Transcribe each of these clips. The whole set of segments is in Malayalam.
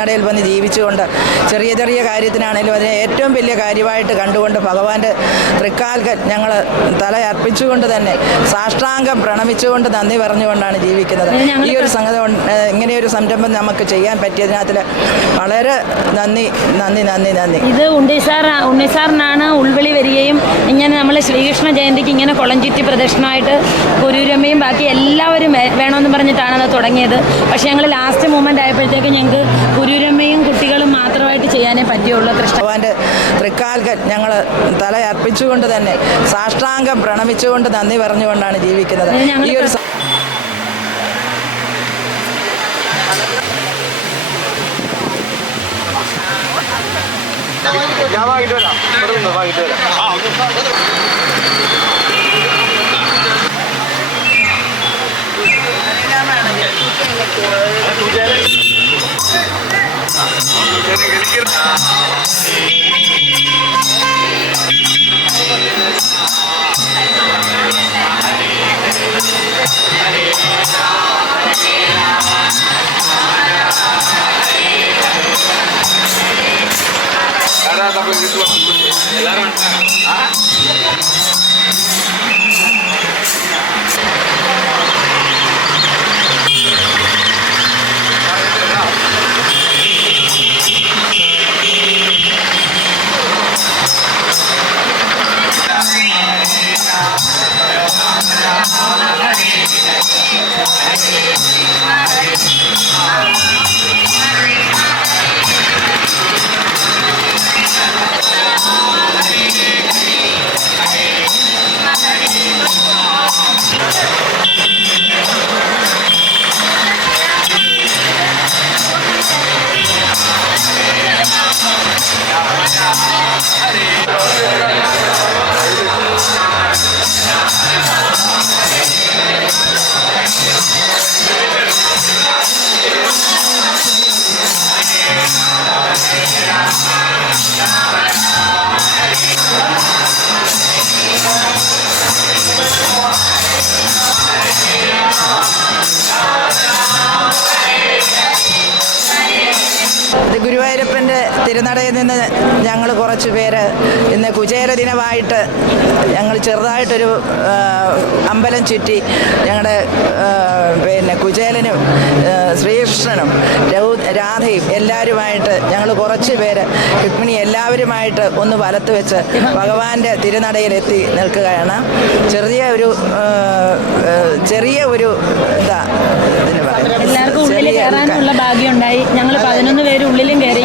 ഗുരുവായൂരപ്പന്റെ വന്ന് വന്ന് ജീവിച്ചുകൊണ്ട് ചെറിയ ചെറിയ കാര്യത്തിനാണെങ്കിലും അതിനെ ഏറ്റവും വലിയ കാര്യമായിട്ട് കണ്ടുകൊണ്ട് ഭഗവാന്റെ തൃക്കാൽക്കൽ ഞങ്ങൾ തല അർപ്പിച്ചുകൊണ്ട് തന്നെ സാഷ്ടാംഗം പ്രണമിച്ചുകൊണ്ട് നന്ദി പറഞ്ഞുകൊണ്ടാണ് ജീവിക്കുന്നത്. ഈ ഒരു സംഗതി ഇങ്ങനെയൊരു സംരംഭം നമുക്ക് ചെയ്യാൻ പറ്റിയതിനകത്തിൽ വളരെ നന്ദി നന്ദി നന്ദി നന്ദി. ഇത് ഉണ്ണിസാർ ഉണ്ണിസാറിനാണ് ഉൾവിളി വരികയും ഇങ്ങനെ നമ്മൾ ശ്രീകൃഷ്ണ ജയന്തിക്ക് ഇങ്ങനെ കൊളഞ്ചുറ്റി ചുറ്റി പ്രദക്ഷിണമായിട്ട് ഗുരുരമ്മയും ബാക്കി എല്ലാവരും വേണമെന്ന് പറഞ്ഞിട്ടാണ് അത് തുടങ്ങിയത്. പക്ഷേ ഞങ്ങൾ ലാസ്റ്റ് മൂമെന്റ് ആയപ്പോഴത്തേക്ക് ഞങ്ങൾക്ക് ഗുരുരമ്മയും കുട്ടികളും മാത്രമായിട്ട് ചെയ്യാനേ പറ്റുള്ളൂ കൃഷ്ണ ഭഗവാന്റെ ഞങ്ങൾ തല അർപ്പിച്ചുകൊണ്ട് തന്നെ സാഷ്ടാംഗം പ്രണമിച്ചുകൊണ്ട് നന്ദി പറഞ്ഞുകൊണ്ടാണ് ജീവിക്കുന്നത്. ഈ ഒരു ഞാൻ വാങ്ങിട്ട് വരാം. ഇവിടെ നിന്ന് വാങ്ങിട്ട് വരാം ഇത് തിരുനടയിൽ നിന്ന് ഞങ്ങൾ കുറച്ച് പേര് ഇന്ന് കുചേര ദിനമായിട്ട് ഞങ്ങൾ ചെറുതായിട്ടൊരു അമ്പലം ചുറ്റി ഞങ്ങളുടെ പിന്നെ കുചേലനും ശ്രീകൃഷ്ണനും രൗ- രാധയും എല്ലാവരുമായിട്ട് ഞങ്ങൾ കുറച്ച് പേര് രുക്മിണി എല്ലാവരുമായിട്ട് ഒന്ന് വലത്ത് വെച്ച് ഭഗവാന്റെ തിരുനടയിലെത്തി നിൽക്കുകയാണ്. ചെറിയ ഒരു ചെറിയ ഒരു എന്താ? എല്ലാവർക്കും ഉള്ളിൽ കയറാനുള്ള ഭാഗ്യം ഉണ്ടായി ഞങ്ങൾ പതിനൊന്ന് പേര് ഉള്ളിലും കയറി.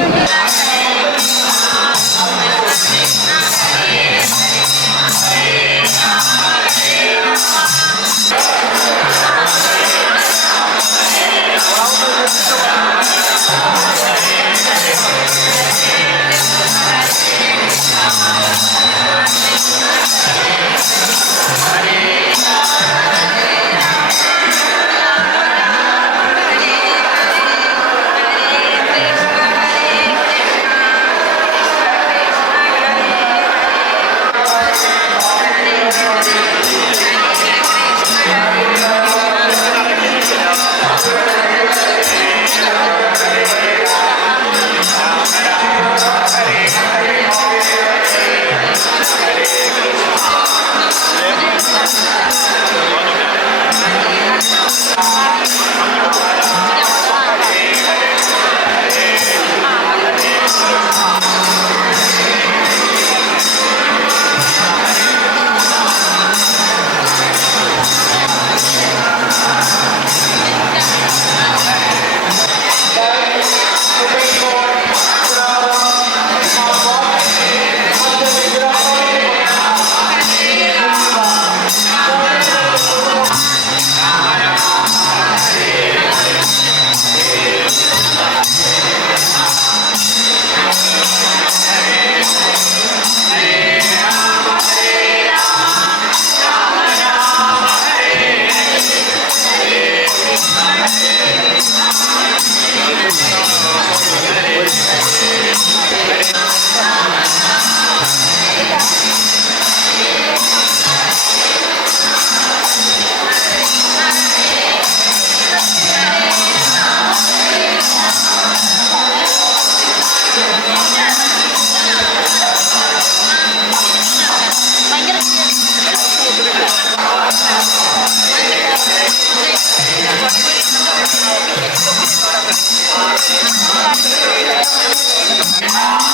ആ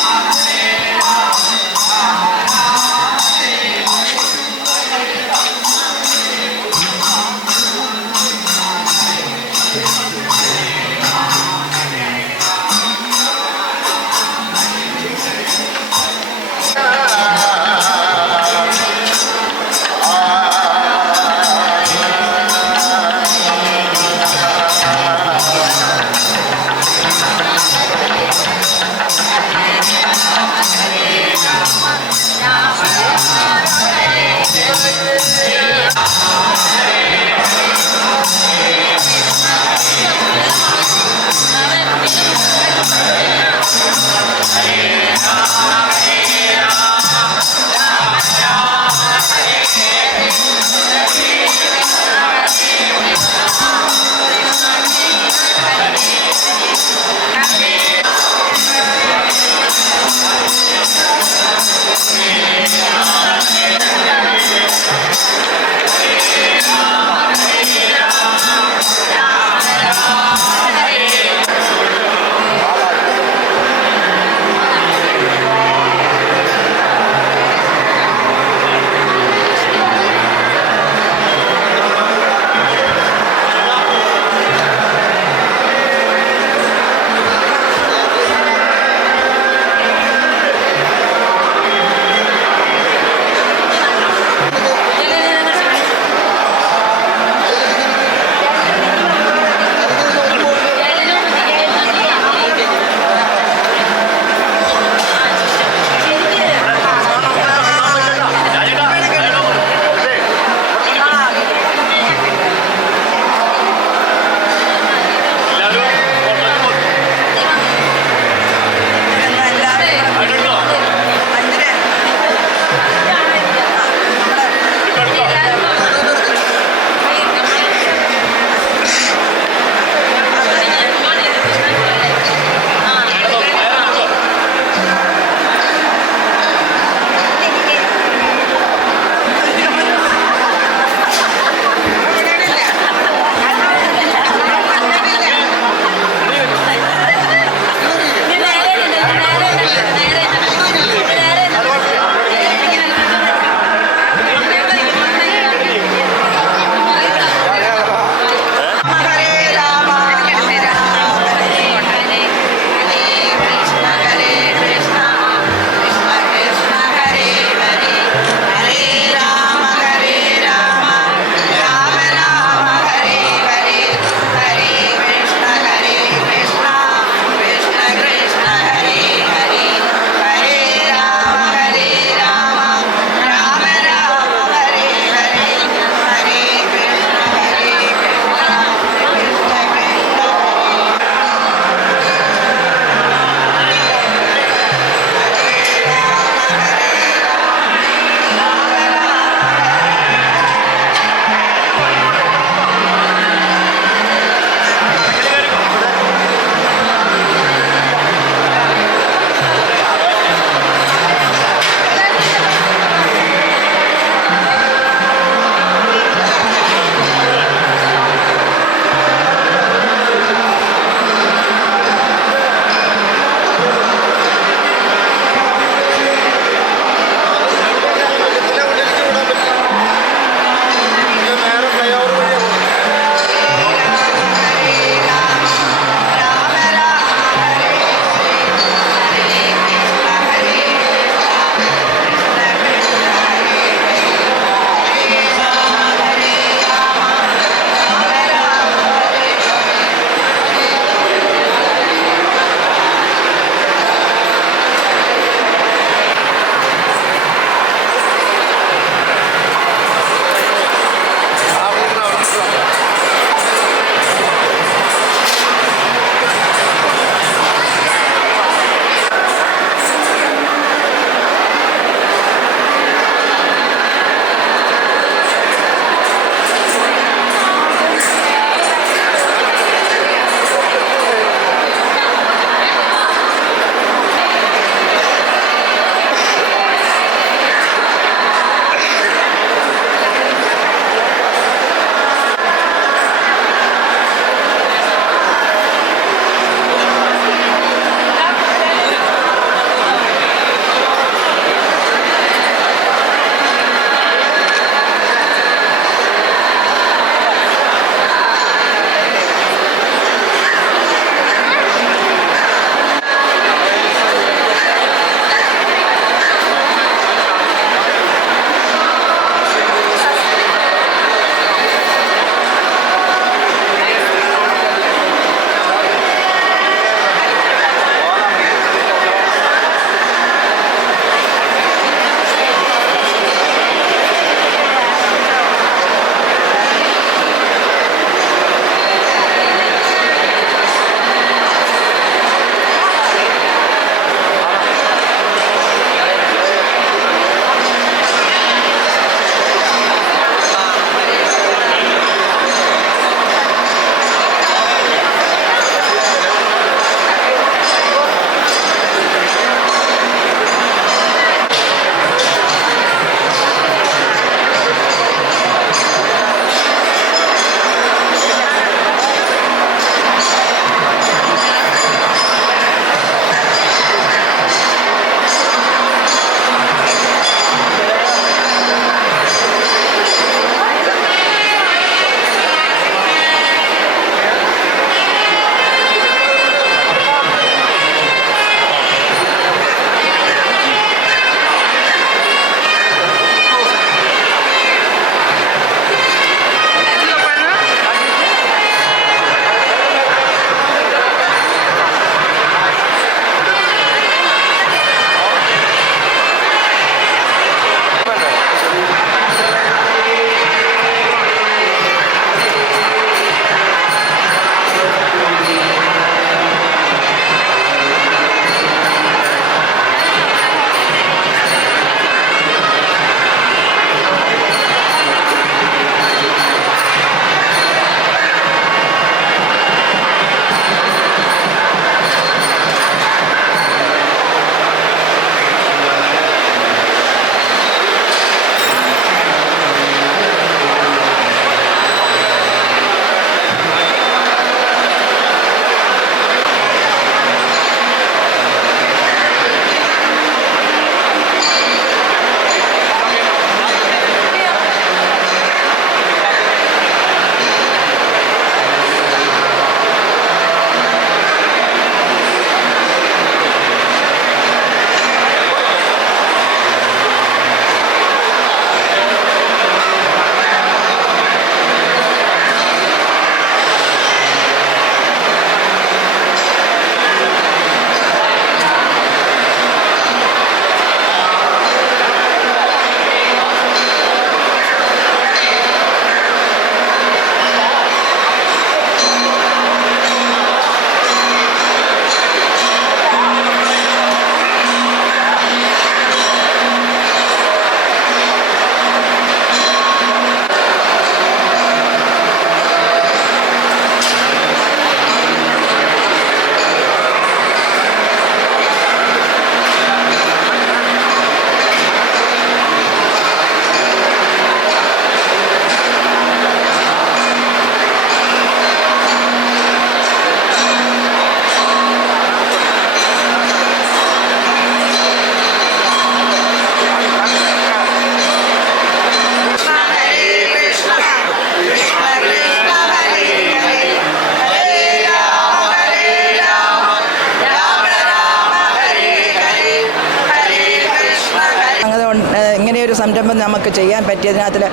നമുക്ക് ചെയ്യാൻ പറ്റിയതിനകത്തിൽ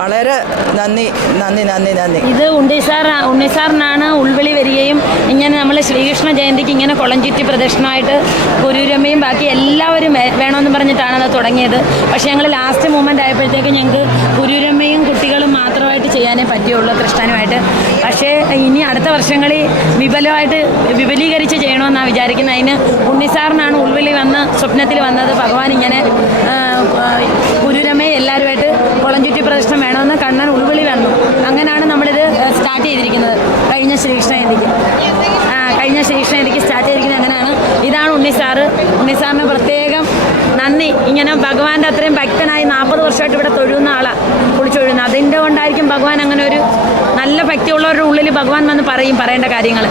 വളരെ നന്ദി നന്ദി നന്ദി നന്ദി. ഇത് ഉണ്ണിസാർ ഉണ്ണിസാറിനാണ് ഉൾവിളി വരികയും ഇങ്ങനെ നമ്മൾ ശ്രീകൃഷ്ണ ജയന്തിക്ക് ഇങ്ങനെ കൊളഞ്ചുറ്റി പ്രദക്ഷിണമായിട്ട് ഗുരുരമ്മയും ബാക്കി എല്ലാവരും വേണമെന്ന് പറഞ്ഞിട്ടാണ് അത് തുടങ്ങിയത്. പക്ഷേ ഞങ്ങൾ ലാസ്റ്റ് മൂമെന്റ് ആയപ്പോഴത്തേക്ക് ഞങ്ങൾക്ക് ഗുരുരമ്മയും കുട്ടികളും മാത്രമായിട്ട് ചെയ്യാനേ പറ്റുള്ളൂ കൃഷ്ണനുമായിട്ട് പക്ഷേ ഇനി അടുത്ത വർഷങ്ങളിൽ വിപുലമായിട്ട് വിപുലീകരിച്ച് ചെയ്യണമെന്നാണ് വിചാരിക്കുന്നത്. അതിന് ഉണ്ണിസാറിനാണ് ഉൾവിളി വന്ന് സ്വപ്നത്തിൽ വന്നത്. ഭഗവാൻ ഇങ്ങനെ ആ, ആ, ഗുരുരമയെ എല്ലാവരുമായിട്ട് കുളഞ്ചുറ്റി പ്രദർശനം വേണമെന്ന് കണ്ണൻ ഉൾവിളി വന്നു. അങ്ങനെയാണ് നമ്മളിത് സ്റ്റാർട്ട് ചെയ്തിരിക്കുന്നത്. കഴിഞ്ഞ ശ്രീകൃഷ്ണ ജയന്തിക്ക് ആ കഴിഞ്ഞ ശ്രീകൃഷ്ണ ജയന്തിക്ക് സ്റ്റാർട്ട് ചെയ്തിരിക്കുന്നത് അങ്ങനെയാണ് ഇതാണ് ഉണ്ണിസാറ് ഉണ്ണിസാറിന് പ്രത്യേകം നന്ദി. ഇങ്ങനെ ഭഗവാന്റെ അത്രയും ഭക്തനായി നാൽപ്പത് വർഷമായിട്ട് ഇവിടെ തൊഴുന്ന ആളാണ് കുളിച്ചൊഴുന്നത് അതിന്റെ കൊണ്ടായിരിക്കും ഭഗവാൻ അങ്ങനെ ഒരു നല്ല ഭക്തിയുള്ളവരുടെ ഉള്ളിൽ ഭഗവാൻ വന്ന് പറയും പറയേണ്ട കാര്യങ്ങൾ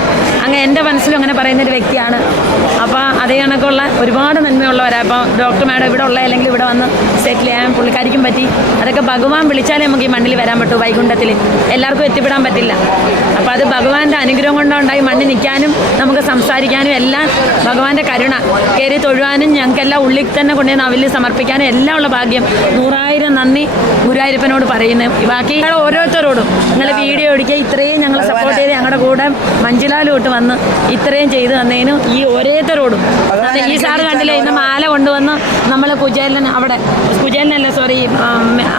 അങ്ങനെ എന്റെ മനസ്സിലും അങ്ങനെ പറയുന്ന ഒരു വ്യക്തിയാണ്. അപ്പോൾ അതേ കണക്കുള്ള ഒരുപാട് നന്മയുള്ളവരാണ് അപ്പോൾ ഡോക്ടർ മാഡം ഇവിടെ ഉള്ള അല്ലെങ്കിൽ ഇവിടെ വന്ന് സെറ്റിൽ ചെയ്യാൻ പുള്ളിക്കാരിക്കും പറ്റി. അതൊക്കെ ഭഗവാൻ വിളിച്ചാലേ നമുക്ക് ഈ മണ്ണിൽ വരാൻ പറ്റൂ വൈകുണ്ഠത്തിൽ എല്ലാവർക്കും എത്തിപ്പെടാൻ പറ്റില്ല. അപ്പോൾ അത് അനുഗ്രഹം കൊണ്ടുണ്ടായി മണ്ണിൽ നിൽക്കാനും നമുക്ക് സംസാരിക്കാനും എല്ലാം ഭഗവാന്റെ കരുണ. കയറി തൊഴുവാനും ഞങ്ങൾക്കെല്ലാം ഉള്ളിൽ തന്നെ കൊണ്ടുപോയി നവിൽ സമർപ്പിക്കാനും എല്ലാം ഉള്ള ഭാഗ്യം നൂറായിരം നന്ദി ഗുരുവായൂരപ്പനോട് പറയുന്നു. ബാക്കി ഞങ്ങൾ ഓരോരുത്തരോടും നിങ്ങൾ വീഡിയോ എടുക്കുക. ഇത്രയും ഞങ്ങൾ സപ്പോർട്ട് ചെയ്ത് ഞങ്ങളുടെ കൂടെ മഞ്ചിലാലോട്ട് വന്ന് ഇത്രയും ചെയ്തു തന്നതിനും ഈ ഓരോരുത്തരോടും ഈ സാറ് കണ്ടില്ലേ ഇന്ന് മാല കൊണ്ടുവന്ന് നമ്മൾ കുചേലൻ അവിടെ കുചേലനല്ല സോറി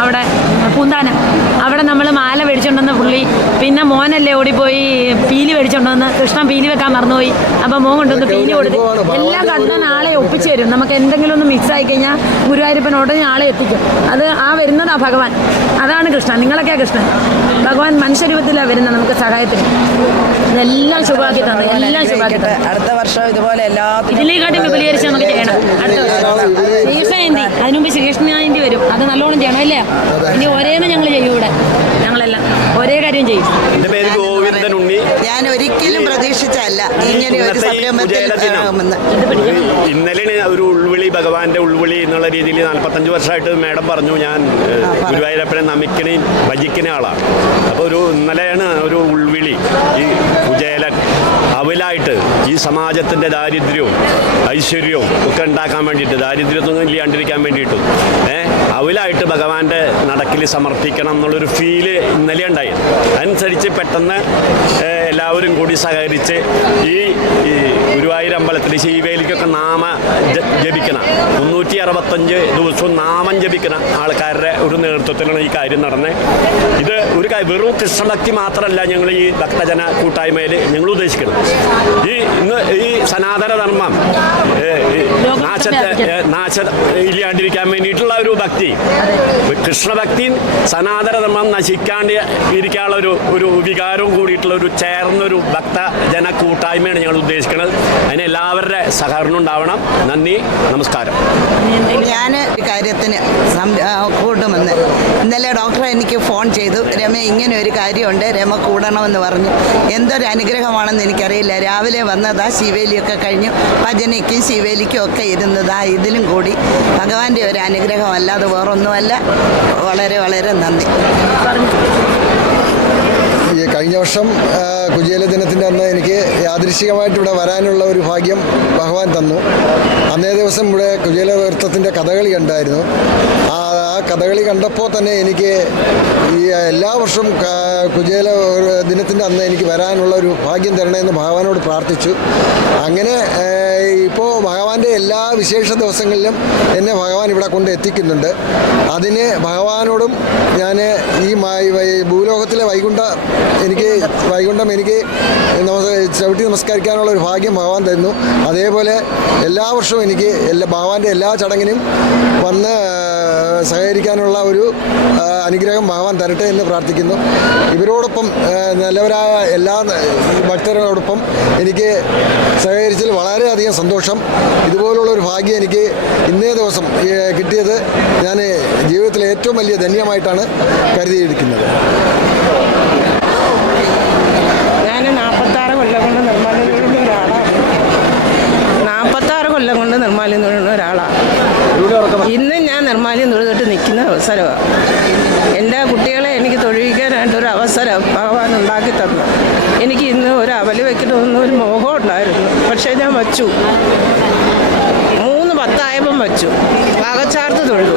അവിടെ പൂന്താനം. അവിടെ നമ്മൾ മാല മേടിച്ചുകൊണ്ടുവന്ന പുള്ളി. പിന്നെ മോനല്ലേ ഓടിപ്പോയി പീലി മേടിച്ചുകൊണ്ടുവന്ന് കൃഷ്ണൻ പീലി വെക്കാൻ മറന്നുപോയി. അപ്പം മോൻ കൊണ്ടുവന്ന് പീലി കൊടുത്ത് എല്ലാം കണ്ട നാളെ ഒപ്പിച്ചു തരും. നമുക്ക് എന്തെങ്കിലും ഒന്ന് മിക്സ് ആയി കഴിഞ്ഞാൽ ഗുരുവായൂരപ്പൻ ഉടനെ ആളെ എത്തിക്കും. അത് ആ വരുന്നതാ ഭഗവാൻ. അതാണ് കൃഷ്ണൻ. നിങ്ങളൊക്കെയാ കൃഷ്ണൻ? ഭഗവാൻ മനുഷ്യരൂപത്തിലാണ് വരുന്നത് നമുക്ക് സഹായത്തിന്. ഇതെല്ലാം ശുഭാക്കി തന്നെ. എല്ലാം ശുഭാക്കി അടുത്ത വർഷം ഇതുപോലെ ഇതിലേക്കാട്ടി വിപുലീകരിച്ച് നമുക്ക് ചെയ്യണം. അടുത്ത വർഷം. ശ്രീകൃഷ്ണ ജയന്തി അതിനു മുമ്പ് ശ്രീകൃഷ്ണ ജയന്തി വരും. അത് നല്ലോണം ചെയ്യണം അല്ലേ? ഇനി ഒരേന്ന് ഞങ്ങൾ ചെയ്യും ഇവിടെ ഞങ്ങളെല്ലാം ഒരേ കാര്യം ചെയ്യും. എന്റെ പേര് ഗോവിന്ദൻ ഉണ്ണി. ഞാൻ ഒരിക്കലും പ്രതീക്ഷിച്ചല്ല ഇങ്ങനെ ഒരു സംരംഭത്തിൽ ഒരു ഉൾവിളി ഭഗവാന്റെ ഉൾവിളി എന്നുള്ള രീതിയിൽ നാൽപ്പത്തഞ്ച് വർഷമായിട്ട് മാഡം പറഞ്ഞു. ഞാൻ ഗുരുവായൂരപ്പനെ നമിക്കണേയും ഭജിക്കുന്ന ആളാണ്. അപ്പോൾ ഒരു ഇന്നലെയാണ് ഒരു ഉൾവിളി ഈ കുചേലൻ അവലായിട്ട് ഈ സമാജത്തിന്റെ ദാരിദ്ര്യവും ഐശ്വര്യവും ഒക്കെ ഉണ്ടാക്കാൻ വേണ്ടിയിട്ട് ദാരിദ്ര്യത്തൊന്നും ഇല്ലാണ്ടിരിക്കാൻ വേണ്ടിയിട്ടും ഏഹ് അവലായിട്ട് ഭഗവാന്റെ നടക്കിൽ സമർപ്പിക്കണം എന്നുള്ളൊരു ഫീൽ ഇന്നലെ ഉണ്ടായി. അതനുസരിച്ച് പെട്ടെന്ന് എല്ലാവരും കൂടി സഹകരിച്ച് ഈ ഗുരുവായൂർ അമ്പലത്തിൽ ശ്രീവേലിക്കൊക്കെ നാമ ജപിക്കണം. മുന്നൂറ്റി അറുപത്തഞ്ച് ദിവസവും നാമം ജപിക്കണം ആൾക്കാരുടെ ഒരു നേതൃത്വത്തിലാണ് ഈ കാര്യം നടന്നത് ഇത് ഒരു വെറും കൃഷ്ണഭക്തി മാത്രമല്ല ഞങ്ങൾ ഈ ഭക്തജന കൂട്ടായ്മയിൽ ഞങ്ങൾ ഉദ്ദേശിക്കുന്നത് ഈ ഇന്ന് ഈ സനാതന ധർമ്മം നാശത്തെ നാശ ഇല്ലാണ്ടിരിക്കാൻ വേണ്ടിയിട്ടുള്ള ഒരു ഭക്തി. കൃഷ്ണഭക്തി സനാതനധർമ്മം നശിക്കാണ്ട് ഇരിക്കാനുള്ള ഒരു ഒരു വികാരവും കൂടിയിട്ടുള്ള ഒരു ചേർന്നൊരു ഭക്ത ജന കൂട്ടായ്മയാണ് ഞങ്ങൾ ഉദ്ദേശിക്കുന്നത്. അതിന് എല്ലാവരുടെ സഹകരണം ഉണ്ടാവണം. നന്ദി നമസ്കാരം. ഞാൻ കാര്യത്തിന് കൂട്ടുമെന്ന്. കൂടുമെന്ന് ഇന്നലെ ഡോക്ടർ എനിക്ക് ഫോൺ ചെയ്തു. രമ ഇങ്ങനെ ഒരു കാര്യമുണ്ട്. രമ കൂടണമെന്ന് പറഞ്ഞു. എന്തൊരു അനുഗ്രഹമാണെന്ന് എനിക്കറിയില്ല. രാവിലെ വന്നതാ ശിവേലിയൊക്കെ കഴിഞ്ഞു. ഭജനയ്ക്കും ശിവേലിക്കും ഒക്കെ ഇരുന്നതാ ഇതിലും കൂടി. ഭഗവാന്റെ ഒരു അനുഗ്രഹം അല്ലാതെ വേറൊന്നുമല്ല. വളരെ വളരെ നന്ദി. കഴിഞ്ഞ വർഷം കുജേല ദിനത്തിന്റെ അന്ന് എനിക്ക് യാദൃശികമായിട്ട് ഇവിടെ വരാനുള്ള ഒരു ഭാഗ്യം ഭഗവാൻ തന്നു. അന്നേ ദിവസം ഇവിടെ കുജേല വൃത്തത്തിന്റെ കഥകളി കണ്ടായിരുന്നു. ആ ആ കഥകളി കണ്ടപ്പോൾ തന്നെ എനിക്ക് ഈ എല്ലാ വർഷവും കുജേല ദിനത്തിന്റെ അന്ന് എനിക്ക് വരാനുള്ള ഒരു ഭാഗ്യം തരണമെന്ന് ഭഗവാനോട് പ്രാർത്ഥിച്ചു. അങ്ങനെ ഇപ്പോൾ ഭഗവാന്റെ എല്ലാ വിശേഷ ദിവസങ്ങളിലും എന്നെ ഭഗവാൻ ഇവിടെ കൊണ്ട് എത്തിക്കുന്നുണ്ട്. അതിന് ഭഗവാനോടും ഞാൻ ഈ ഭൂലോകത്തിലെ വൈകുണ്ഠ എനിക്ക് വൈകുണ്ഠം എനിക്ക് ചവിട്ടി നമസ്കരിക്കാനുള്ള ഒരു ഭാഗ്യം ഭഗവാൻ തരുന്നു. അതേപോലെ എല്ലാ വർഷവും എനിക്ക് എല്ലാ ഭഗവാന്റെ എല്ലാ ചടങ്ങിനും വന്ന് സഹകരിക്കാനുള്ള ഒരു അനുഗ്രഹം ഭഗവാൻ തരട്ടെ എന്ന് പ്രാർത്ഥിക്കുന്നു. ഇവരോടൊപ്പം നല്ലവരായ എല്ലാ ഭക്തരോടൊപ്പം എനിക്ക് സഹകരിച്ചതിൽ വളരെയധികം സന്തോഷം. ഇതുപോലുള്ള ഒരു ഭാഗ്യം എനിക്ക് ഇന്നേ ദിവസം കിട്ടിയത് ഞാൻ ജീവിതത്തിലെ ഏറ്റവും വലിയ ധന്യമായിട്ടാണ് കരുതിയിരിക്കുന്നത്. ഞാൻ നാൽപ്പത്താറ് കൊല്ലം കൊണ്ട് ഒരാളാണ്. നാൽപ്പത്താറ് കൊല്ലം കൊണ്ട് ഒരാളാണ്. ഇന്ന് നിർമ്മാല്യം തൊഴുതിട്ട് നിൽക്കുന്ന അവസരമാണ് എന്റെ കുട്ടികളെ എനിക്ക് തൊഴിയിക്കാനായിട്ട് ഒരു അവസരം ഭഗവാൻ ഉണ്ടാക്കി തന്നു. എനിക്ക് ഇന്ന് ഒരു അവൽ വെക്കണമെന്ന് ഒരു മോഹം ഉണ്ടായിരുന്നു. പക്ഷേ ഞാൻ വച്ചു. പത്തായപ്പം വച്ചു. പാകച്ചാർത്ത് തൊഴുതു.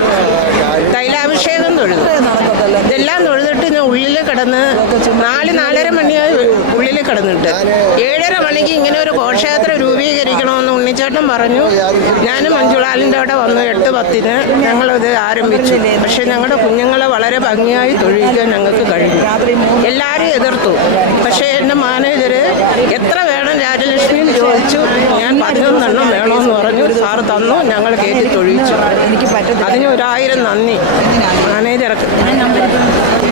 തൈലാഭിഷേകം തൊഴുതു. ഇതെല്ലാം തൊഴുതിട്ട് ഞാൻ ഉള്ളിൽ കിടന്ന് നാല് നാലര മണിയായി ഉള്ളിൽ കിടന്നിട്ട്. ഏഴര മണിക്ക് ഇങ്ങനെ ഒരു ഘോഷയാത്ര രൂപീകരിക്കണമെന്ന് ഉണ്ണിച്ചേട്ടൻ പറഞ്ഞു. ഞാനും മഞ്ജുളാലിന്റെ അവിടെ വന്നു. എട്ട് പത്തിന് ഞങ്ങളത് ആരംഭിച്ചു. പക്ഷെ ഞങ്ങളുടെ കുഞ്ഞുങ്ങളെ വളരെ ഭംഗിയായി തൊഴിയിക്കാൻ ഞങ്ങൾക്ക് കഴിഞ്ഞു. എല്ലാവരും എതിർത്തു. പക്ഷേ എന്റെ മാനേജർ എത്ര വേണം രാജലക്ഷ്മി എന്ന് ചോദിച്ചു ഞാൻ പതിനൊന്നെണ്ണം വേണമെന്ന് പറഞ്ഞു. സാറ് തന്നു ഞങ്ങൾ കയറ്റി തൊഴിച്ചു അതിന് ഒരായിരം നന്ദി. മാനേജർക്ക്